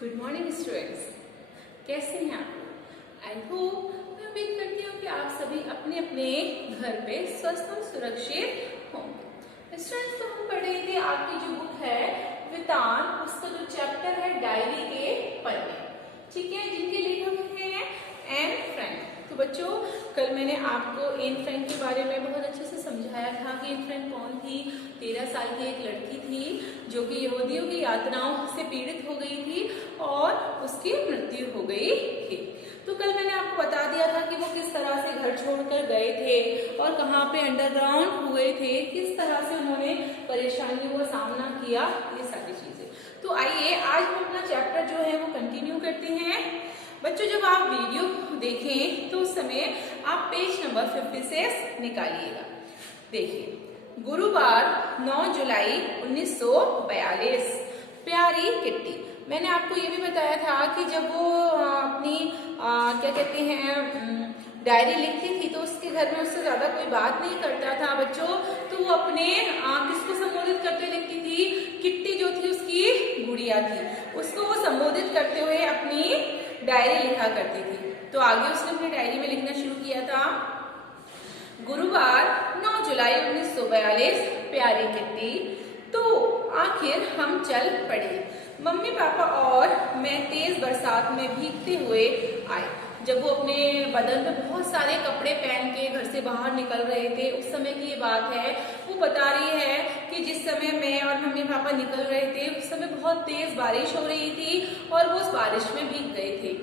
Good morning students, कैसे हैं आप? आई होप, मैं उम्मीद करती हूँ कि आप सभी अपने अपने घर पे स्वस्थ और सुरक्षित होंगे। स्टूडेंट्स, तो हम पढ़ रहे थे आपकी जो बुक है वितान, उसका जो चैप्टर है डायरी के पन्ने, ठीक है, जिनके लेखक हैं एन फ्रैंक। तो बच्चों, कल मैंने आपको एन फ्रैंक के बारे में बहुत अच्छे से समझाया था कि एन फ्रैंक कौन थी। 13 साल की एक लड़की थी जो कि यहूदियों की यातनाओं से पीड़ित हो गई थी और उसकी मृत्यु हो गई थी। तो कल मैंने आपको बता दिया था कि वो किस तरह से घर छोड़कर गए थे और कहाँ पे अंडरग्राउंड हुए थे, किस तरह से उन्होंने परेशानियों का सामना किया, ये सारी चीजें। तो आइए आज हम अपना चैप्टर जो है वो कंटिन्यू करते हैं। बच्चों, जब आप वीडियो देखें तो उस समय आप पेज नंबर 56 निकालिएगा। देखिए, गुरुवार 9 जुलाई 1942, प्यारी किट्टी। मैंने आपको ये भी बताया था कि जब वो अपनी क्या कहते हैं डायरी लिखती थी तो उसके घर में उससे ज्यादा कोई बात नहीं करता था बच्चों। तो वो अपने किसको संबोधित करते हुए लिखती थी? किट्टी जो थी उसकी गुड़िया थी, उसको वो संबोधित करते हुए अपनी डायरी लिखा करती थी। तो आगे उसने अपनी डायरी में लिखना शुरू किया था, गुरुवार 9 जुलाई 1942, प्यारी किट्टी। तो आखिर हम चल पड़े। मम्मी पापा और मैं तेज बरसात में भीगते हुए आए। जब वो अपने बदन में बहुत सारे कपड़े पहन के घर से बाहर निकल रहे थे, उस समय की ये बात है। वो बता रही है कि जिस समय मैं और मम्मी पापा निकल रहे थे उस समय बहुत तेज बारिश हो रही थी और वो उस बारिश में भीग गए थे।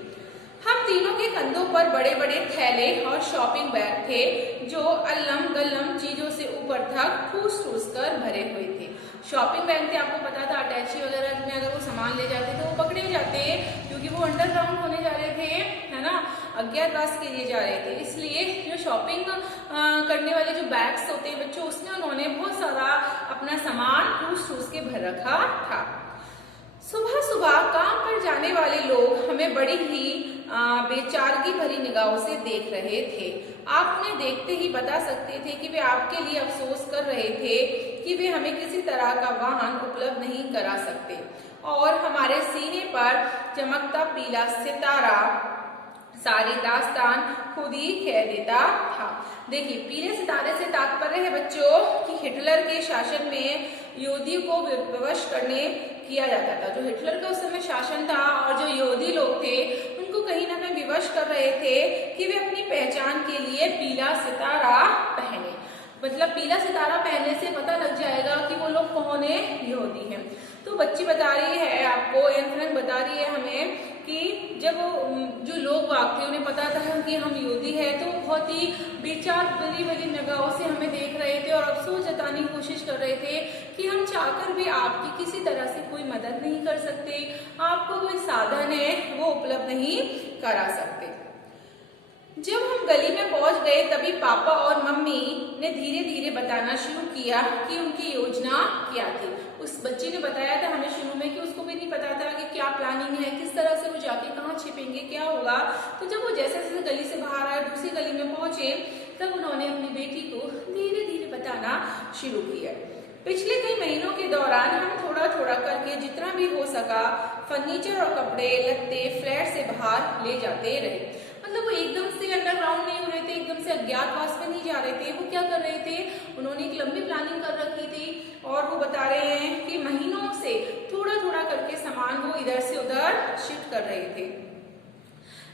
हम तीनों के कंधों पर बड़े बड़े थैले और शॉपिंग बैग थे जो अल्लम गल्लम चीजों से ऊपर तक ठूस ठूस कर भरे हुए थे। शॉपिंग बैग थे, आपको पता था अटैची वगैरह में अगर वो सामान ले जाते तो वो पकड़े जाते, क्योंकि वो अंडरग्राउंड होने जा रहे थे, है ना, अज्ञातवास के लिए जा रहे थे। इसलिए जो शॉपिंग करने वाले जो बैग्स होते हैं बच्चों, उसमें उन्होंने बहुत सारा अपना सामान ठूस ठूस के भर रखा था। सुबह सुबह काम पर जाने वाले लोग हमें बड़ी ही बेचारगी भरी निगाहों से देख रहे थे। आप उन्हें देखते ही बता सकते थे कि वे आपके लिए अफसोस कर रहे थे कि वे हमें किसी तरह का वाहन उपलब्ध नहीं करा सकते और हमारे सीने पर चमकता पीला सितारा सारी दास्तान खुद ही कह देता था। देखिए, पीले सितारे से तात्पर्य है बच्चों कि हिटलर के शासन में यहूदियों को विवश करने किया जाता था। जो हिटलर का उस समय शासन था और जो यहूदी लोग थे उनको कहीं ना कहीं विवश कर रहे थे कि वे अपनी पहचान के लिए पीला सितारा पहने। मतलब पीला सितारा पहनने से पता लग जाएगा कि वो लोग कौन है, यहूदी हैं। तो बच्ची बता रही है आपको, एन फ्रैंक बता रही है हमें कि जब जो लोग वाग थे उन्हें पता था कि हम यहूदी है तो बहुत ही बेचार भरी भरी निगाहों से हमें देख रहे थे और अफसोस जताने की कोशिश कर रहे थे कि हम चाहकर भी आपकी किसी तरह से कोई मदद नहीं कर सकते, आपको कोई साधन है वो उपलब्ध नहीं करा सकते। जब हम गली में पहुंच गए तभी पापा और मम्मी ने धीरे धीरे बताना शुरू किया कि उनकी योजना क्या थी। उस बच्ची ने बताया था हमें शुरू में कि उसको भी नहीं पता था कि क्या प्लानिंग है, किस तरह से वो जाके कहाँ छिपेंगे, क्या होगा। तो जब वो जैसे जैसे गली से बाहर आए, दूसरी गली में पहुंचे, तब उन्होंने अपनी बेटी को धीरे धीरे बताना शुरू किया। पिछले कई महीनों के दौरान हम थोड़ा थोड़ा करके जितना भी हो सका फर्नीचर और कपड़े लत्ते फ्लैट से बाहर ले जाते रहे। मतलब वो एकदम से अंडरग्राउंड नहीं हो रहे थे, एकदम से अज्ञातवास में नहीं जा रहे थे। वो क्या कर रहे थे, उन्होंने एक लंबी प्लानिंग कर रखी थी और वो बता रहे हैं कि महीनों से थोड़ा थोड़ा करके सामान वो इधर से उधर शिफ्ट कर रहे थे।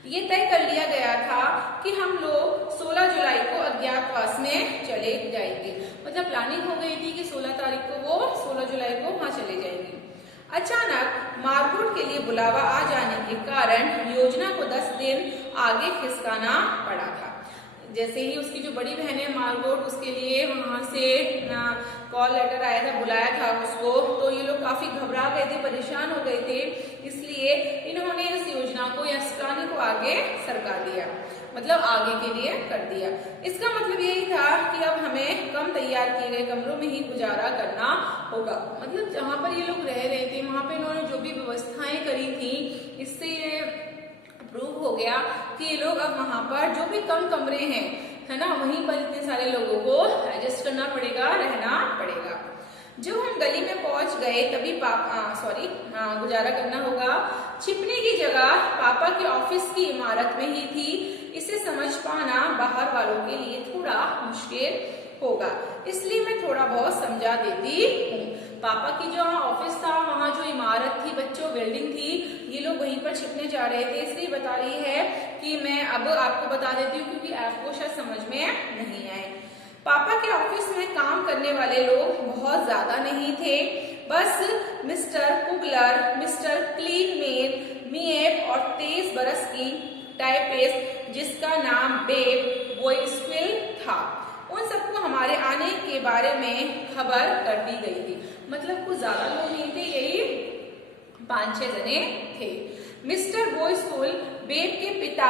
ये तय कर लिया गया था कि हम लोग 16 जुलाई को अज्ञातवास में चले जाएंगे। मतलब प्लानिंग हो गई थी कि 16 तारीख को वो 16 जुलाई को वहां चले जाएंगे। अचानक मारगोट के लिए बुलावा आ जाने के कारण योजना को 10 दिन आगे खिसकाना पड़ा था। जैसे ही उसकी जो बड़ी बहन है मारगोट, उसके लिए वहां से कॉल लेटर आया था, बुलाया था उसको, तो ये लोग काफी घबरा गए थे, परेशान हो गए थे। इसलिए इन्होंने इस योजना को या इस प्लान को आगे सरका दिया, मतलब आगे के लिए कर दिया। इसका मतलब यही था कि अब हमें कम तैयार किए गए कमरों में ही गुजारा करना होगा। मतलब जहां पर ये लोग रह रहे थे वहां पे इन्होंने जो भी व्यवस्थाएं करी थी, इससे ये प्रूव हो गया कि ये लोग अब वहां पर जो भी कम कमरे हैं, है ना, वहीं पर इतने सारे लोगों को एडजस्ट करना पड़ेगा, रहना पड़ेगा। जब हम गली में पहुंच गए तभी गुजारा करना होगा। छिपने की जगह पापा के ऑफिस की इमारत में ही थी। इसे समझ पाना बाहर वालों के लिए थोड़ा मुश्किल होगा, इसलिए मैं थोड़ा बहुत समझा देती हूँ। पापा की जो ऑफिस था, वहाँ जो इमारत थी, बच्चों बिल्डिंग थी, ये लोग वहीं पर छिपने जा रहे थे, इसलिए बता रही है कि मैं अब आपको बता देती हूँ क्योंकि आपको शायद समझ में नहीं आए। पापा के ऑफिस में काम करने वाले लोग बहुत ज्यादा नहीं थे, बस मिस्टर कुगलर, मिस्टर क्लीनमैन, मिएप और 23 बरस की टाइपिस्ट जिसका नाम बेब वोइसक्विल था। उन सबको हमारे आने के बारे में खबर कर दी गई थी। मतलब कुछ ज्यादा लोग नहीं थे, यही 5-6 जने थे। मिस्टर वोइसक्विल बेब के पिता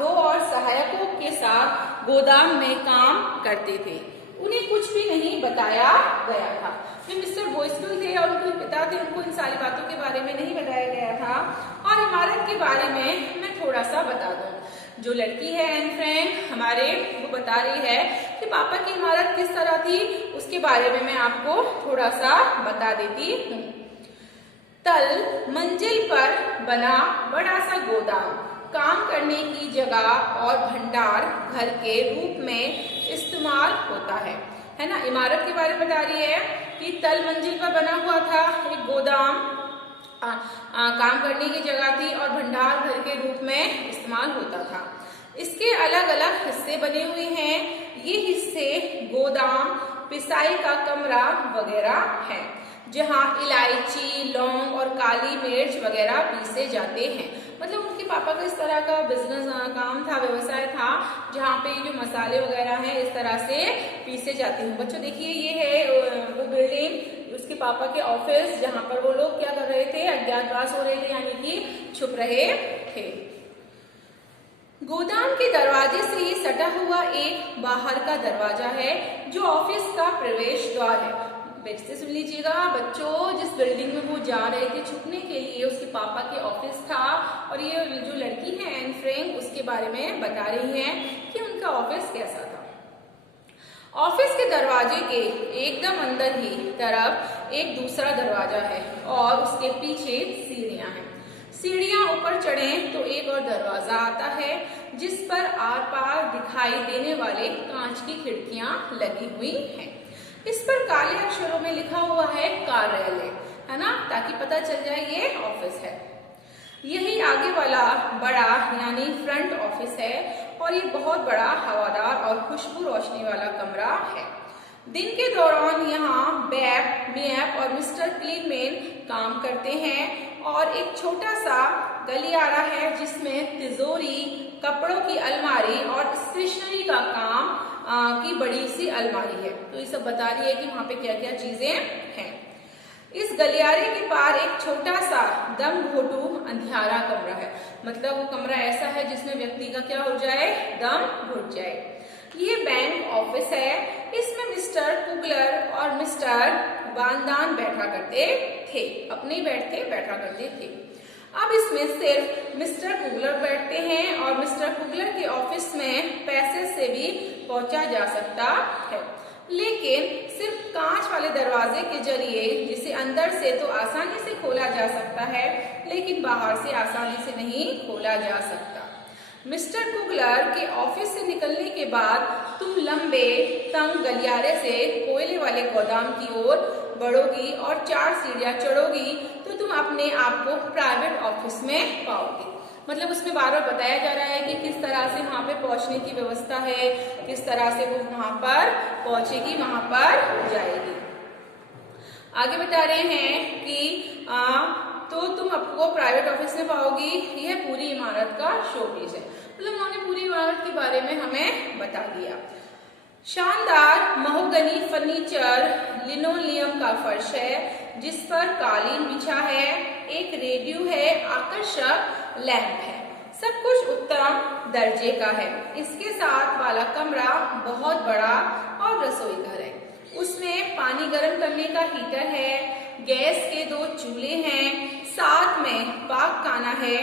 2 और सहायकों के साथ गोदाम में काम करते थे। उन्हें कुछ भी नहीं बताया गया था। जो मिस्टर वोइसक्विल थे और उनके पिता थे, उनको इन सारी बातों के बारे में नहीं बताया गया था। और इमारत के बारे में मैं थोड़ा सा बता दूं। जो लड़की है एन फ्रैंक हमारे, वो बता रही है कि पापा की इमारत किस तरह थी, उसके बारे में मैं आपको थोड़ा सा बता देती हूँ। तल मंजिल पर बना बड़ा सा गोदाम, काम करने की जगह और भंडार घर के रूप में इस्तेमाल होता है ना। इमारत के बारे में बता रही है कि तल मंजिल पर बना हुआ था एक गोदाम, काम करने की जगह थी और भंडार घर के रूप में इस्तेमाल होता था। इसके अलग अलग हिस्से बने हुए हैं। ये हिस्से गोदाम, पिसाई का कमरा वगैरह है, जहाँ इलायची, लौंग और काली मिर्च वगैरह पीसे जाते हैं। मतलब उनके पापा का इस तरह का बिजनेस काम था, व्यवसाय था, जहाँ पे जो मसाले वगैरह हैं इस तरह से पीसे जाते हैं। बच्चों देखिए, ये है वो बिल्डिंग, उसके पापा के ऑफिस, जहाँ पर वो लोग क्या कर रहे थे, अज्ञातवास हो रहे थे, यानी कि छुप रहे थे। गोदाम के दरवाजे से ही सटा हुआ एक बाहर का दरवाजा है जो ऑफिस का प्रवेश द्वार है। फिर से सुन लीजिएगा बच्चों, जिस बिल्डिंग में वो जा रहे थे छुपने के लिए, उसके पापा के ऑफिस था। और ये जो लड़की है एन फ्रैंक, उसके बारे में बता रही है कि उनका ऑफिस कैसा था। ऑफिस के दरवाजे के एकदम अंदर ही तरफ एक दूसरा दरवाजा है और उसके पीछे सीढ़ियां हैं। सीढ़ियां ऊपर चढ़े तो एक और दरवाजा आता है जिस पर आर पार दिखाई देने वाले कांच की खिड़कियां लगी हुई हैं। इस पर काले अक्षरों में लिखा हुआ है कार्यालय, है ना, ताकि पता चल जाए ये ऑफिस है। यही आगे वाला बड़ा यानी फ्रंट ऑफिस है और ये बहुत बड़ा हवादार और खुशबू रोशनी वाला कमरा है। दिन के दौरान यहाँ बेब, मिएप और मिस्टर क्लीनमैन काम करते हैं और एक छोटा सा गलियारा है जिसमें तिजोरी, कपड़ों की अलमारी और स्टेशनरी का काम की बड़ी सी अलमारी है। तो ये सब बता रही है कि वहाँ पे क्या क्या चीजें हैं। इस गलियारे के पार एक छोटा सा दम घोटू अंधियारा कमरा है। मतलब वो कमरा ऐसा है जिसमें व्यक्ति का क्या हो जाए, दम घुट जाए। ये बैंक ऑफिस है। इसमें मिस्टर कुगलर और मिस्टर वानदान बैठा करते थे, अपने बैठा करते थे। अब इसमें सिर्फ मिस्टर कुगलर बैठते हैं और मिस्टर कुगलर के ऑफिस में पैसे से भी पहुंचा जा सकता है, लेकिन सिर्फ कांच वाले दरवाजे के जरिए, जिसे अंदर से तो आसानी से खोला जा सकता है लेकिन बाहर से आसानी से नहीं खोला जा सकता। मिस्टर कुगलर के ऑफिस से निकलने के बाद तुम लंबे तंग गलियारे से कोयले वाले गोदाम की ओर बढ़ोगी और 4 सीढ़ियां चढ़ोगी तो तुम अपने आप को प्राइवेट ऑफिस में पाओगे। मतलब उसमें बार बार बताया जा रहा है कि किस तरह से वहां पे पहुंचने की व्यवस्था है, किस तरह से वो वहां पर पहुंचेगी, वहां पर जाएगी। आगे बता रहे हैं कि तो तुम आपको प्राइवेट ऑफिस में पाओगी। यह पूरी इमारत का शोपीस है। मतलब उन्होंने पूरी इमारत के बारे में हमें बता दिया। शानदार महोगनी फर्नीचर, लिनोलियम का फर्श है जिस पर कालीन बिछा है, एक रेडियो है, आकर्षक लैंप है, सब कुछ उत्तम दर्जे का है। इसके साथ वाला कमरा बहुत बड़ा और रसोई घर है। उसमें पानी गर्म करने का हीटर है, गैस के 2 चूल्हे हैं, साथ में पाकखाना है।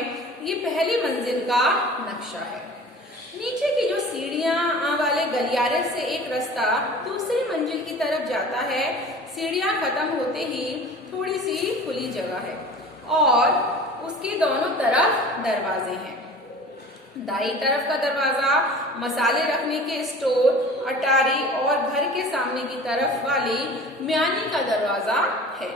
ये पहली मंजिल का नक्शा है। नीचे की जो सीढ़ियां वाले गलियारे से एक रास्ता दूसरी मंजिल की तरफ जाता है। सीढ़ियां खत्म होते ही थोड़ी सी खुली जगह है और उसके दोनों तरफ दरवाजे हैं। दाई तरफ का दरवाजा मसाले रखने के स्टोर, अटारी और घर के सामने की तरफ वाली म्यानी का दरवाजा है।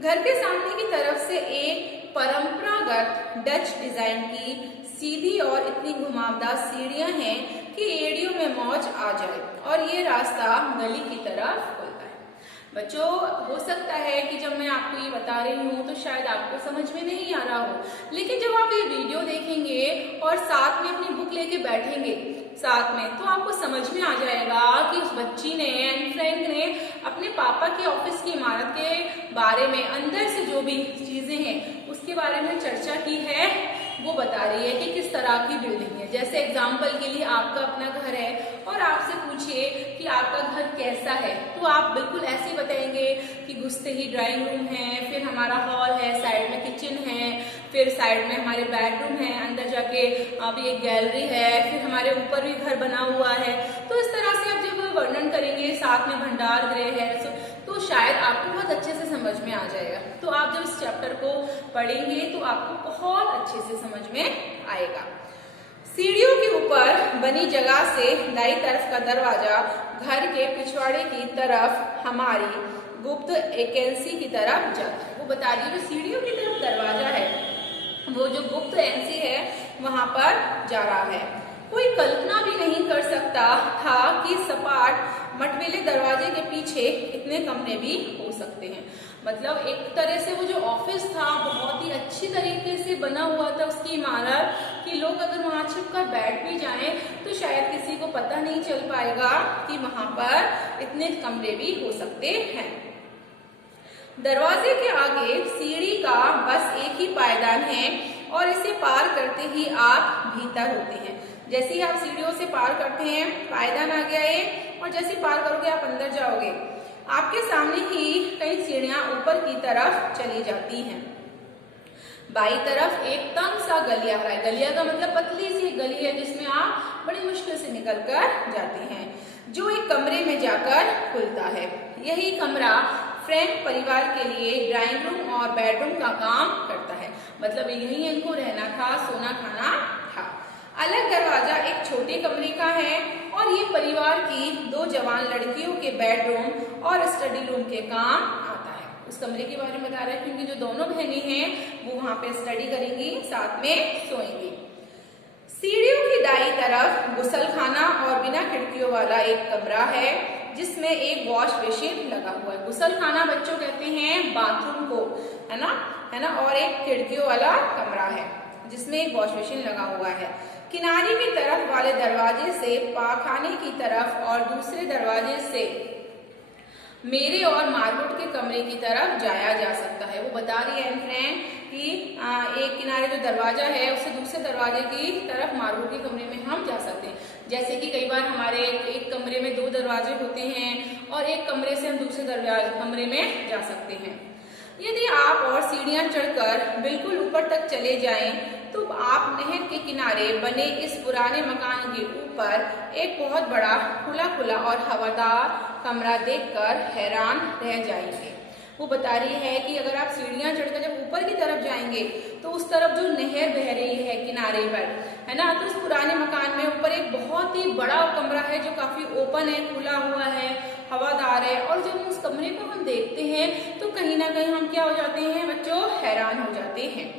घर के सामने की तरफ से एक परंपरागत डच डिजाइन की सीधी और इतनी घुमावदार सीढ़ियां हैं कि एड़ियों में मौज आ जाए और ये रास्ता गली की तरफ खुलता है। बच्चों, हो सकता है कि जब मैं आपको ये बता रही हूँ तो शायद आपको समझ में नहीं आ रहा हो, लेकिन जब आप ये वीडियो देखेंगे और साथ में अपनी बुक लेके बैठेंगे साथ में, तो आपको समझ में आ जाएगा कि उस बच्ची ने एन फ्रैंक ने अपने पापा के ऑफिस की इमारत के बारे में अंदर से जो भी चीजें हैं उसके बारे में चर्चा की है, वो बता रही है कि किस तरह की बिल्डिंग है। जैसे एग्जाम्पल के लिए आपका अपना घर है और आपसे पूछिए कि आपका घर कैसा है, तो आप बिल्कुल ऐसे ही बताएंगे कि घुसते ही ड्राइंग रूम है, फिर हमारा हॉल है, साइड में किचन है, फिर साइड में हमारे बेडरूम है, अंदर जाके अभी एक गैलरी है, फिर हमारे ऊपर भी घर बना हुआ है। तो इस तरह से आप जब वर्णन करेंगे, साथ में भंडार गृह है, तो शायद आपको बहुत अच्छे से समझ में आ जाएगा। तो आप जब इस चैप्टर को पढ़ेंगे तो आपको बहुत अच्छे से समझ में आएगा। सीढ़ियों के ऊपर बनी जगह से दाई तरफ का दरवाजा घर के पिछवाड़े की तरफ हमारी गुप्त एकेंसी की तरफ जाता है। वो बता रही है जो सीढ़ियों की तरफ दरवाजा है वो जो गुप्त एजेंसी है वहां पर जा रहा है। कोई कल्पना भी नहीं कर सकता था कि सपाट मटमैले दरवाजे के पीछे इतने कमरे भी हो सकते हैं। मतलब एक तरह से वो जो ऑफिस था बहुत ही अच्छी तरीके से बना हुआ था उसकी इमारत, कि लोग अगर वहां छिपकर बैठ भी जाएं तो शायद किसी को पता नहीं चल पाएगा कि वहां पर इतने कमरे भी हो सकते हैं। दरवाजे के आगे सीढ़ी का बस एक ही पायदान है और इसे पार करते ही आप भीतर होते हैं। जैसे ही आप सीढ़ियों से पार करते हैं, पायदान आ गया है और जैसे पार करोगे आप अंदर जाओगे, आपके सामने ही कई सीढ़ियां ऊपर की तरफ चली जाती हैं। बाई तरफ एक तंग सा गलिया है। गलिया का मतलब पतली सी गली है जिसमें आप बड़ी मुश्किल से निकल कर जाते हैं, जो एक कमरे में जाकर खुलता है। यही कमरा फ्रैंक परिवार के लिए ड्राइंग रूम और बेडरूम का काम करता है। मतलब यही इनको रहना था, सोना खाना था। अलग दरवाजा एक छोटे कमरे का है और ये परिवार की 2 जवान लड़कियों के बेडरूम और स्टडी रूम के काम आता है। उस कमरे के बारे में बता रहा है क्योंकि जो दोनों बहनें हैं वो वहां पे स्टडी करेंगी, साथ में सोएंगी। सीढ़ियों की दाईं तरफ गुसलखाना और बिना खिड़कियों वाला एक कमरा है जिसमें एक वॉश बेसिन लगा हुआ है। गुसलखाना बच्चों कहते हैं बाथरूम को, है ना, और एक खिड़कियों वाला कमरा है जिसमें एक वॉश बेसिन लगा हुआ है। किनारे की तरफ वाले दरवाजे से पाखाने की तरफ और दूसरे दरवाजे से मेरे और मार्गोट के कमरे की तरफ जाया जा सकता है। वो बता रही है फ्रेंड कि एक किनारे जो दरवाजा है उससे दूसरे दरवाजे की तरफ मार्गोट के कमरे में हम जा सकते हैं। जैसे कि कई बार हमारे एक कमरे में 2 दरवाजे होते हैं और एक कमरे से हम दूसरे कमरे में जा सकते हैं। यदि आप और सीढ़ियां चढ़कर बिल्कुल ऊपर तक चले जाएं तो आप नहर के किनारे बने इस पुराने मकान के ऊपर एक बहुत बड़ा खुला और हवादार कमरा देखकर हैरान रह जाएंगे। वो बता रही है कि अगर आप सीढ़ियां चढ़कर जब ऊपर की तरफ जाएंगे तो उस तरफ जो नहर बह रही है किनारे पर, है ना, तो उस पुराने मकान में ऊपर एक बहुत ही बड़ा कमरा है जो काफी ओपन है, खुला हुआ है, हवादार है। और जब उस कमरे को हम देखते हैं तो कहीं ना कहीं हम क्या हो जाते हैं बच्चों, हैरान हो जाते हैं।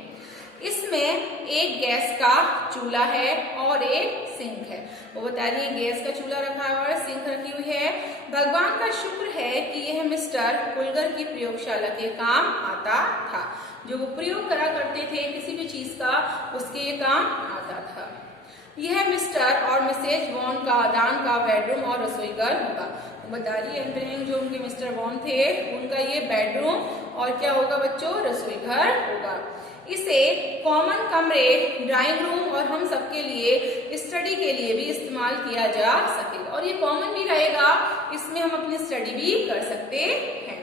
इसमें एक गैस का चूल्हा है और एक सिंक है। वो बता रही है गैस का चूल्हा रखा हुआ है, सिंक रखी हुई है। भगवान का शुक्र है कि यह मिस्टर कुलगर की प्रयोगशाला के काम आता था। जो वो प्रयोग करा करते थे किसी भी चीज का, उसके ये काम आता था। यह मिस्टर और मिसेज वॉन का दान का बेडरूम और रसोई घर होगा। बता रही है जो उनके मिस्टर वॉन थे उनका ये बेडरूम और क्या होगा बच्चों, रसोई घर होगा। इसे कॉमन कमरे, ड्राइंग रूम और हम सबके लिए स्टडी के लिए भी इस्तेमाल किया जा सकेगा। और ये कॉमन भी रहेगा, इसमें हम अपनी स्टडी भी कर सकते हैं।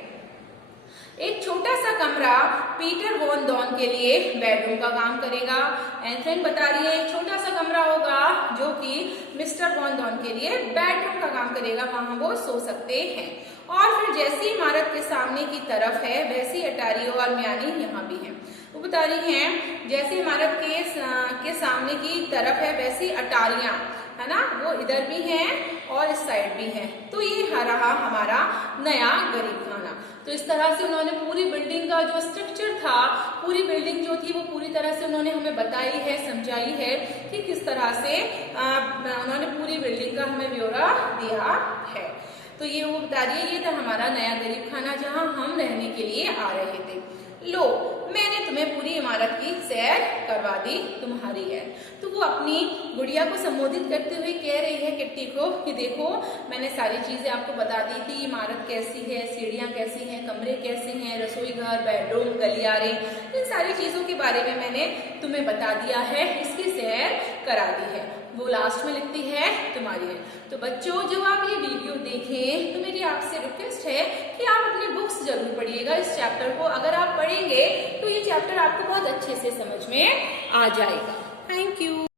एक छोटा सा कमरा पीटर वॉन डॉन के लिए बेडरूम का काम करेगा। एंथ्रेन बता रही है एक छोटा सा कमरा होगा जो कि मिस्टर वॉन डॉन के लिए बेडरूम का काम करेगा, वहां वो सो सकते हैं। और फिर जैसी इमारत के सामने की तरफ है वैसी अटारी और म्यानी यहाँ भी है। वो बता रही हैं जैसी इमारत के सामने की तरफ है वैसी अटारियां, है ना, वो इधर भी हैं और इस साइड भी हैं। तो ये रहा हमारा नया गरीब खाना। तो इस तरह से उन्होंने पूरी बिल्डिंग का जो स्ट्रक्चर था, पूरी बिल्डिंग जो थी वो पूरी तरह से उन्होंने हमें बताई है, समझाई है कि किस तरह से उन्होंने पूरी बिल्डिंग का हमें ब्यौरा दिया है। तो ये वो बता रही है ये था हमारा नया गरीब खाना जहां हम रहने के लिए आ रहे थे। लो, मैंने तुम्हें पूरी इमारत की सैर करवा दी, तुम्हारी है। तो वो अपनी गुड़िया को संबोधित करते हुए कह रही है किट्टी को कि देखो मैंने सारी चीजें आपको बता दी थी, इमारत कैसी है, सीढ़ियां कैसी हैं, कमरे कैसे हैं, रसोई घर, बेडरूम, गलियारे, इन सारी चीजों के बारे में मैंने तुम्हें बता दिया है, इसकी सैर करा दी है। वो लास्ट में लिखती है तुम्हारी है। तो बच्चों जब आप ये वीडियो देखें तो मेरी आपसे रिक्वेस्ट है कि आप अपनी बुक्स जरूर पढ़िएगा इस चैप्टर को। अगर आप पढ़ेंगे तो ये चैप्टर आपको बहुत अच्छे से समझ में आ जाएगा। Thank you.